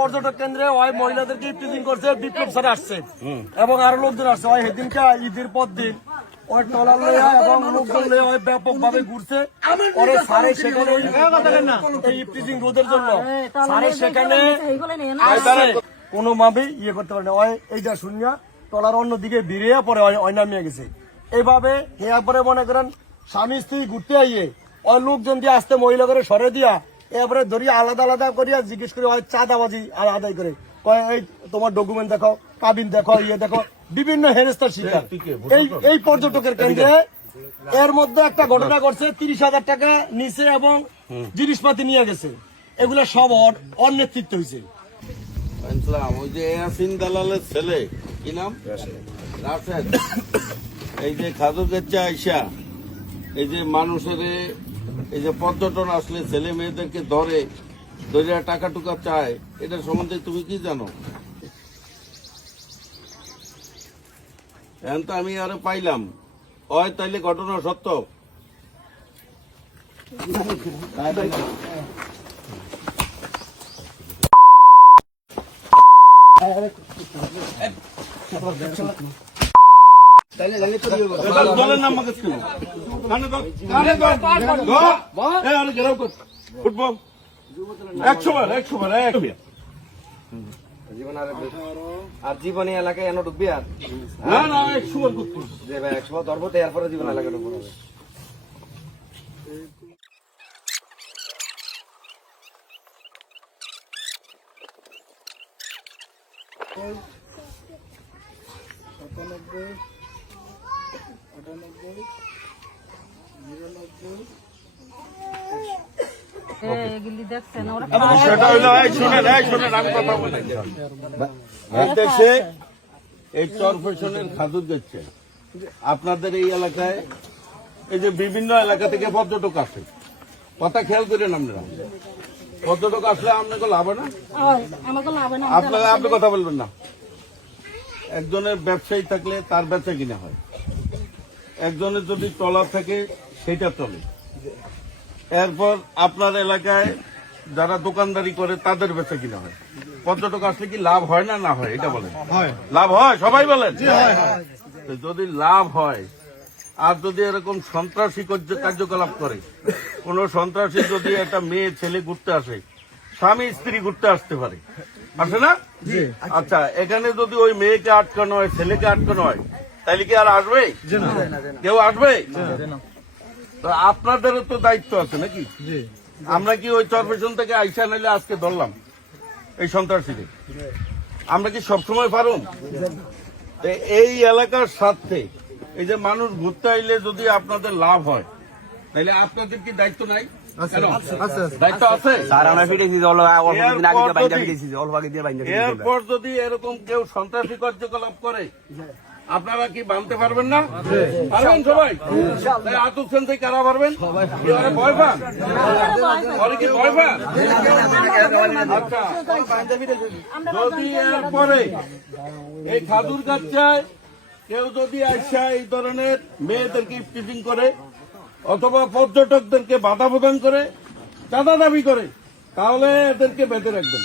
পর্যটক কেন্দ্রে মহিলাদেরকে ইফটিজিং করছে, বিপ্লব স্যার আসছে এবং আরো লোকজন আসছে। সেদিনকে ঈদের পর দিন ওই ট্রলার লইয়া এবং লোকজন লইয়া ব্যাপক ভাবে ঘুরছে। পরে স্যারে সেখানে ইফটিজিং রোধের জন্য স্যারে সেখানে কোনোভাবেই ইয়ে করতে পারে না। এইটা শুনিয়া ট্রলার অন্যদিকে বেরিয়ে পরে নামিয়ে গেছে। এইভাবে একবারে মনে করেন স্বামী স্ত্রী ঘুরতে আইয়ে ওই লোকজন দিয়ে আসতে মহিলা করে সরে দিয়া এরপরে ধরিয়া আলাদা আলাদা করিয়া জিজ্ঞেস করে হয় চাঁদাবাজি আদায় করে এই তোমার ডকুমেন্ট দেখো, কাবিন দেখো, ইয়ে দেখো, বিভিন্ন হেনস্থার শিকার এই পর্যটকের কেন্দ্রে। এর মধ্যে একটা ঘটনা ঘটছে, 30,000 টাকা নিচে এবং জিনিসপাতি নিয়ে গেছে। এগুলো সব ওর নেতৃত্ব হয়েছে। ওই যে ইয়াসিন দালালের ছেলে কি নাম রাশেদ, এই যে খাদুর গেছে আইসা এই যে মানুষের এই যে পর্যটন আসলে ছেলে মেয়েদেরকে ধরে টাকা টুকা চায়, এটার সম্বন্ধে তুমি কি জানো? এখন তো আমি আরো পাইলাম হয় তাইলে ঘটনা সত্য। দলের নাম মাকে ছিল ফুটবল 100 বার আর জীবনী এলাকায় এনে ঢুকবি আর না 100 বার যে ভাই 100 বার ধরবো এরপরে জীবন এলাকায় ঢুকবো। এই চরফেশনের খাদুর যাচ্ছে আপনাদের এই এলাকায়, এই যে বিভিন্ন এলাকা থেকে পর্যটক আসে, কথা খেয়াল করেন আপনারা। পর্যটক আসলে আপনাকে লাভ হয় না, আপনারা আপনি কথা বলবেন না। একজনের ব্যবসায়ী থাকলে তার ব্যবসা কিনা হয়, একজনের যদি ট্রলার থাকে সেটা চলে। এরপর আপনার এলাকায় যারা দোকানদারি করে তাদের বেচা কিনা হয়। পর্যটক আসলে কি লাভ হয় না না হয় এটা বলেন? লাভ হয়, সবাই বলেন। যদি লাভ হয় আর যদি এরকম সন্ত্রাসী কার্যকলাপ করে, কোন সন্ত্রাসী যদি একটা মেয়ে ছেলে ঘুরতে আসে, স্বামী স্ত্রী ঘুরতে আসতে পারে, আসে না? আচ্ছা, এখানে যদি ওই মেয়েকে আটকানো হয়, ছেলেকে আটকানো হয়, তাহলে কি আর আসবে? কেউ আসবে? তো আপনাদেরও তো দায়িত্ব আছে নাকি? আমরা কি ওই চরপেশন থেকে আইসা নাইলে আজকে ধরলাম এই সন্ত্রাসীদের, আমরা কি সবসময় পারুন? এই এলাকার স্বার্থে এই যে মানুষ ঘুরতে আইলে যদি আপনাদের লাভ হয়, তাহলে আপনাদের কি দায়িত্ব নাই? দায়িত্ব আছে। এরপর যদি এরকম কেউ সন্ত্রাসী কার্যকলাপ করে, আপনারা কি বানতে পারবেন না? পারবেন সবাই? আতুক সেন থেকে কারা পারবেন? ভয় পান? কি ভয় পান? আচ্ছা, যদি এরপরে এই খাদুর গাছায় কেউ যদি আইসা এই ধরনের মেয়েদেরকে ইফটিজিং করে অথবা পর্যটকদেরকে বাধা প্রদান করে, চাঁদা দাবি করে, তাহলে এদেরকে বেঁধে রাখবেন,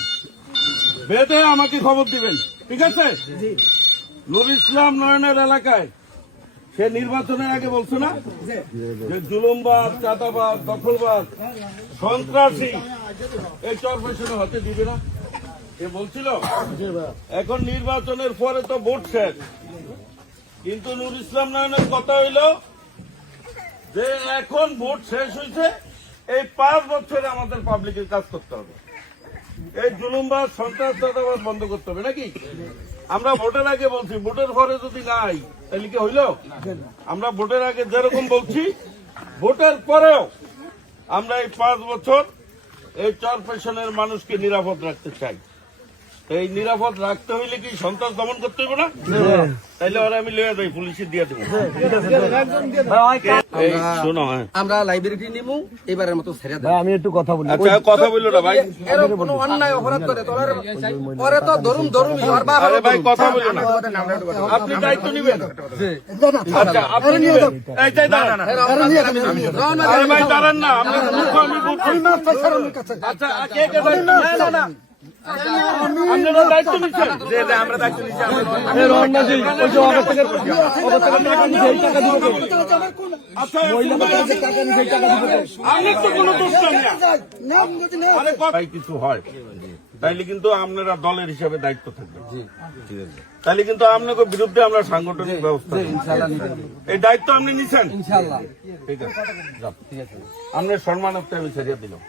বেঁধে আমাকে খবর দিবেন, ঠিক আছে? নুর ইসলাম নয়নের এলাকায় সে নির্বাচনের আগে বলছে না যে জুলুমবাদ, চাঁদাবাদ, দখলবাদ, সন্ত্রাসী এই চরপেশনে হতে দিবে না, এ বলছিল। এখন নির্বাচনের পরে তো ভোট শেষ, কিন্তু নুর ইসলাম নয়নের কথা হইল যে এখন ভোট শেষ হয়েছে, এই 5 বছরে আমাদের পাবলিকের কাজ করতে হবে, এই জুলুমবাদ, সন্ত্রাস, চাঁদাবাদ বন্ধ করতে হবে নাকি? আমরা ভোটের আগে বলছি, ভোটের পরে যদি নাই তাহলে কি হইল? আমরা ভোটের আগে যেরকম বলছি, ভোটের পরেও আমরা এই 5 বছর এই চরপেশনের মানুষকে নিরাপদ রাখতে চাই। এই নিরাপদ রাখতে হইলে কি সন্ত্রাস দমন করতে হইব না? তাইলে ওরা আমি লইয়া যাই, পুলিশে দিয়ে দেবো। এই শোনো, হ্যাঁ আমরা লাইব্রেরি নিমু এবারের মতো ছেড়ে দেব। ভাই আমি একটু কথা বলি। আচ্ছা কথা বললো না ভাই। এর কোনো অন্যায় অপরাধ করে তোলার পরে তো ধরুম আর বাবা আরে ভাই কথা বললো না, আপনি দায়িত্ব নিবেন। আচ্ছা আপনি নিবেন। এই যাই দাঁড়ান। আরে ভাই দাঁড়ান না, আমরা মূর্খ, আমি বুঝছি। আচ্ছা কে কে দায়িত্ব নিচ্ছেন? আপনারা দায়িত্ব নিচ্ছেন? আমরা দায়িত্ব নিচ্ছি। আচ্ছা আমি তো কোনো দোষ না। আরে ভাই কিছু হয় তাইলে কিন্তু আপনারা দলের হিসাবে দায়িত্ব থাকবে। তাইলে কিন্তু আপনাকে বিরুদ্ধে আমরা সাংগঠনিক ব্যবস্থা নেব। এই দায়িত্ব আপনি নিছেন ইনশাআল্লাহ। ঠিক আছে, আপনার সম্মানার্থে আমি ছেড়ে দিলাম।